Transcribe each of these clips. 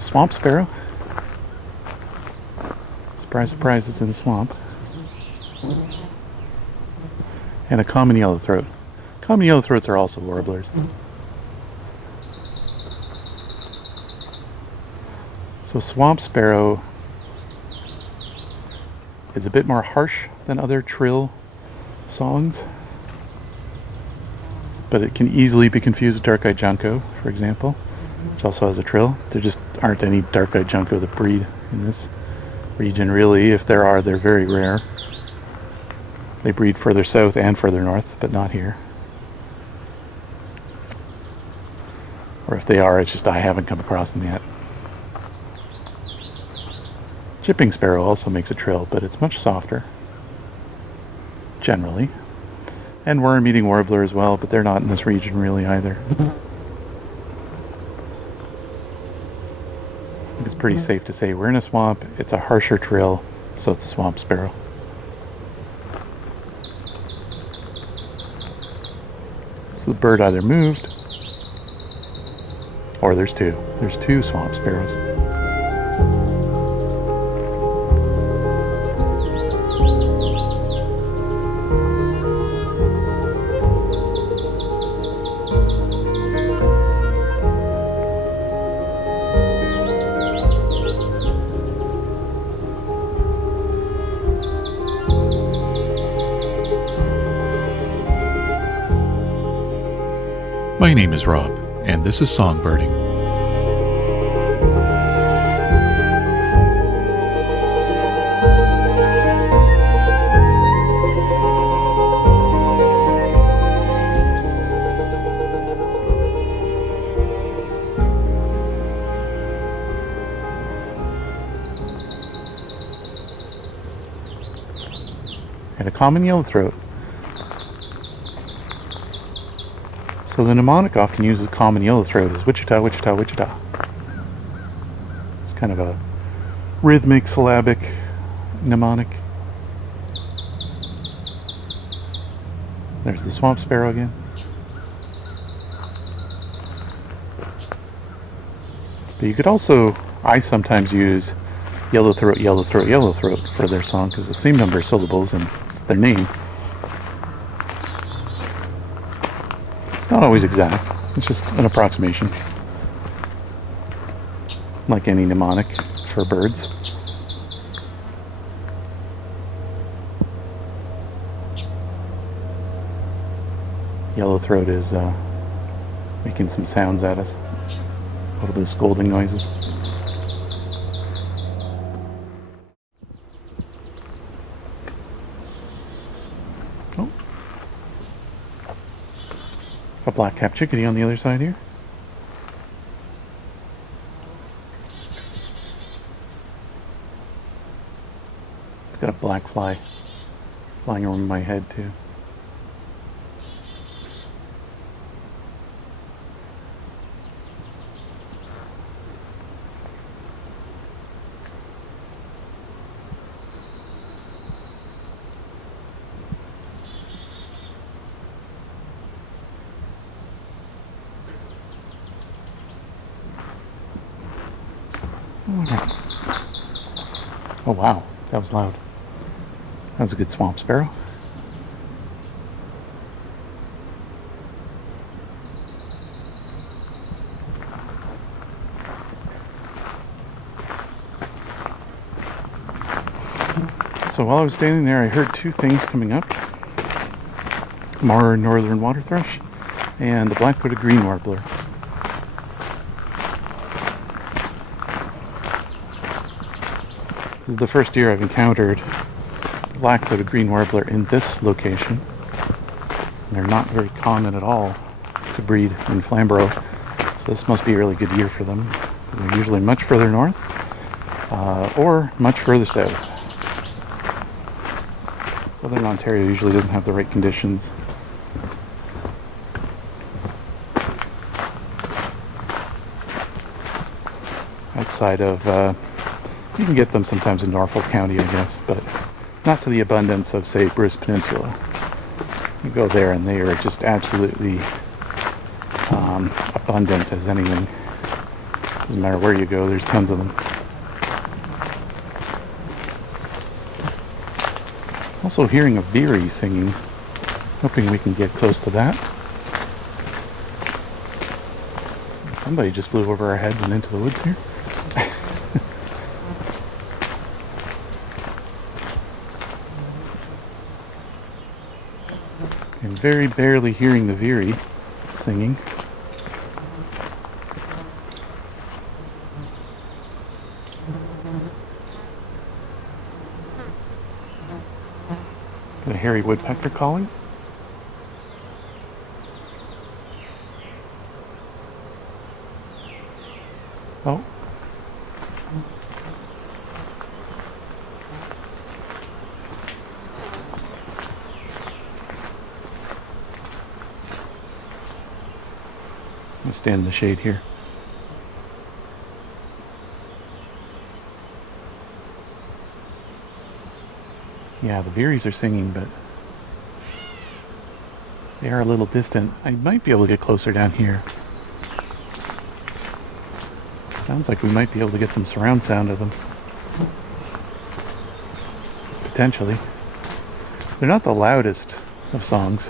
Swamp sparrow. Surprise, surprise, it's in the swamp. And a common yellowthroat. Common yellowthroats are also warblers. So swamp sparrow is a bit more harsh than other trill songs, but it can easily be confused with dark-eyed junco, for example, which also has a trill. There just aren't any dark-eyed junco that breed in this region, really. If there are, they're very rare. They breed further south and further north, but not here. Or if they are, it's just I haven't come across them yet. Chipping sparrow also makes a trill, but it's much softer, generally. And worm-eating warbler as well, but they're not in this region really either. I think it's pretty safe to say we're in a swamp, it's a harsher trill, so it's a swamp sparrow. So the bird either moved, or there's two. There's two swamp sparrows. My name is Rob, and this is Songbirding. And a common yellowthroat. So the mnemonic often uses common yellowthroat as Wichita, Wichita, Wichita. It's kind of a rhythmic, syllabic mnemonic. There's the swamp sparrow again. But you could also, I sometimes use yellowthroat, yellowthroat, yellowthroat for their song because the same number of syllables and it's their name. Not always exact, it's just an approximation. Like any mnemonic for birds. Yellowthroat is making some sounds at us. A little bit of scolding noises. A black-capped chickadee on the other side here. It's got a black fly flying over my head too. Oh wow, that was loud. That was a good swamp sparrow. So while I was standing there, I heard two things coming up. More northern water thrush and the black-throated green warbler. This is the first year I've encountered black-throated green warbler in this location. And they're not very common at all to breed in Flamborough, so this must be a really good year for them, because they're usually much further north or much further south. Southern Ontario usually doesn't have the right conditions. Outside of, you can get them sometimes in Norfolk County, I guess, but not to the abundance of, say, Bruce Peninsula. You go there and they are just absolutely abundant as anything Doesn't matter where you go, there's tons of them. Also hearing a veery singing. Hoping we can get close to that. Somebody just flew over our heads and into the woods here. I'm very barely hearing the veery singing. Got a hairy woodpecker calling. Oh. I'll stand in the shade here. Yeah, the veeries are singing, but they are a little distant. I might be able to get closer down here. Sounds like we might be able to get some surround sound of them. Potentially. They're not the loudest of songs.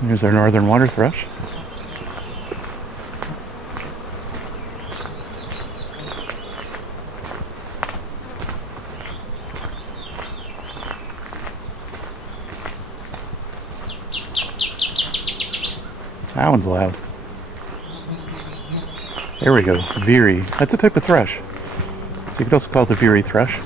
Here's our northern water thrush. That one's loud. There we go, veery. That's a type of thrush. So you could also call it the veery thrush.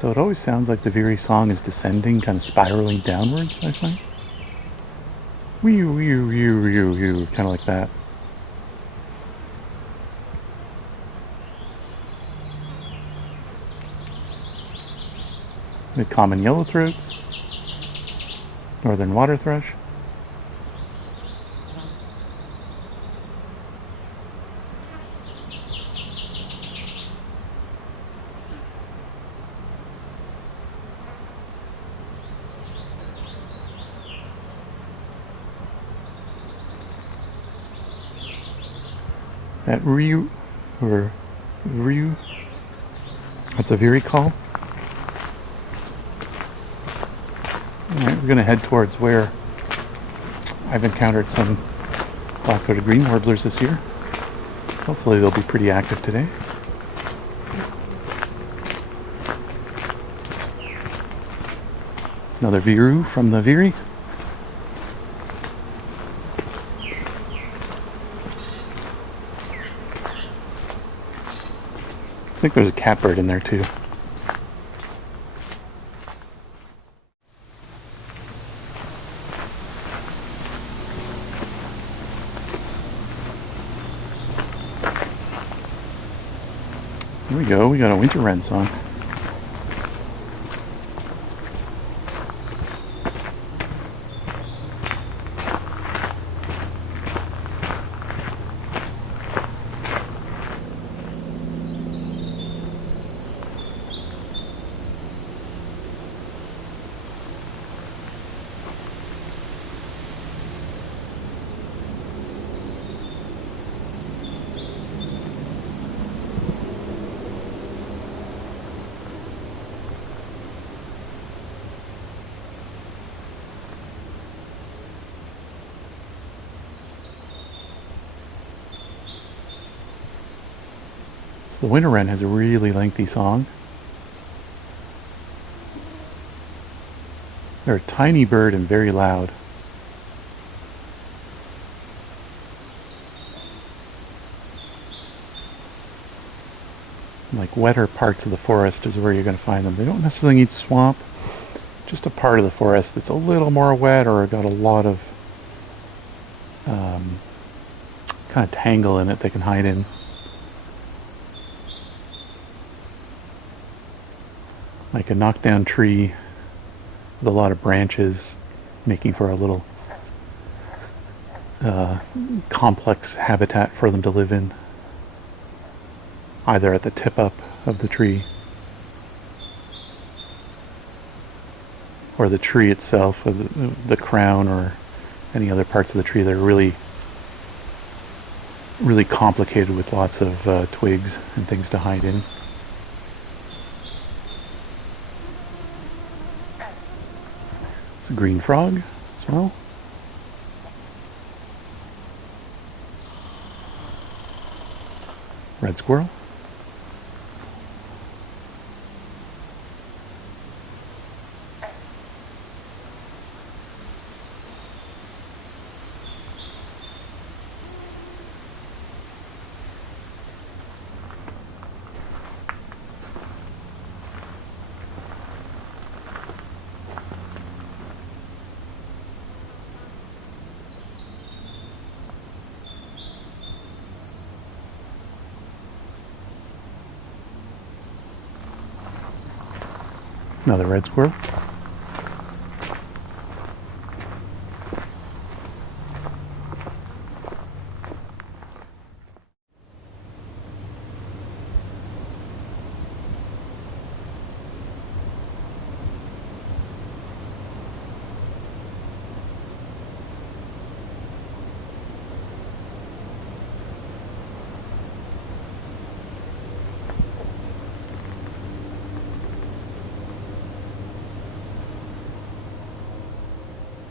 So it always sounds like the Veery song is descending, kind of spiraling downwards, I find. Wee wee wee wee wee, kind of like that. The common yellowthroats, northern water thrush. That ryu or ryu, that's a Veery call. Alright, we're going to head towards where I've encountered some black-throated green warblers this year. Hopefully they'll be pretty active today. Another Viru from the Veery. I think there's a catbird in there too. Here we go, we got a winter wren song. The winter wren has a really lengthy song. They're a tiny bird and very loud. Like wetter parts of the forest is where you're going to find them. They don't necessarily need swamp, just a part of the forest that's a little more wet or got a lot of kind of tangle in it they can hide in. Like a knockdown tree with a lot of branches making for a little complex habitat for them to live in, either at the tip up of the tree or the tree itself, or the crown, or any other parts of the tree that are really complicated with lots of twigs and things to hide in. It's a green frog as well. Red squirrel. Another red squirrel.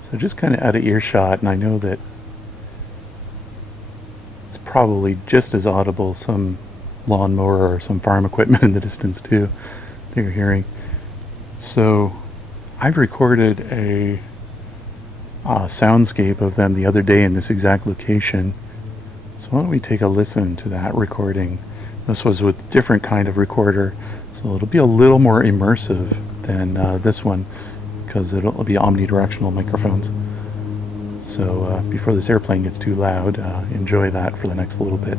So just kind of out of earshot, and I know that it's probably just as audible, some lawnmower or some farm equipment in the distance too that you're hearing. So I've recorded a soundscape of them the other day in this exact location. So why don't we take a listen to that recording. This was with a different kind of recorder, So it'll be a little more immersive than this one because it'll be omnidirectional microphones. So before this airplane gets too loud, enjoy that for the next little bit.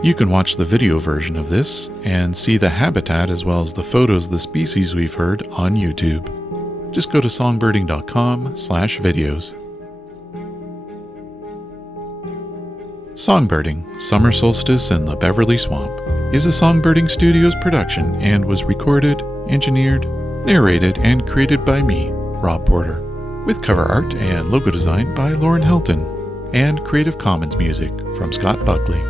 You can watch the video version of this and see the habitat as well as the photos of the species we've heard on YouTube. Just go to songbirding.com/videos. Songbirding, Summer Solstice in the Beverly Swamp is a Songbirding Studios production and was recorded, engineered, narrated, and created by me, Rob Porter, with cover art and logo design by Lauren Helton, and Creative Commons music from Scott Buckley.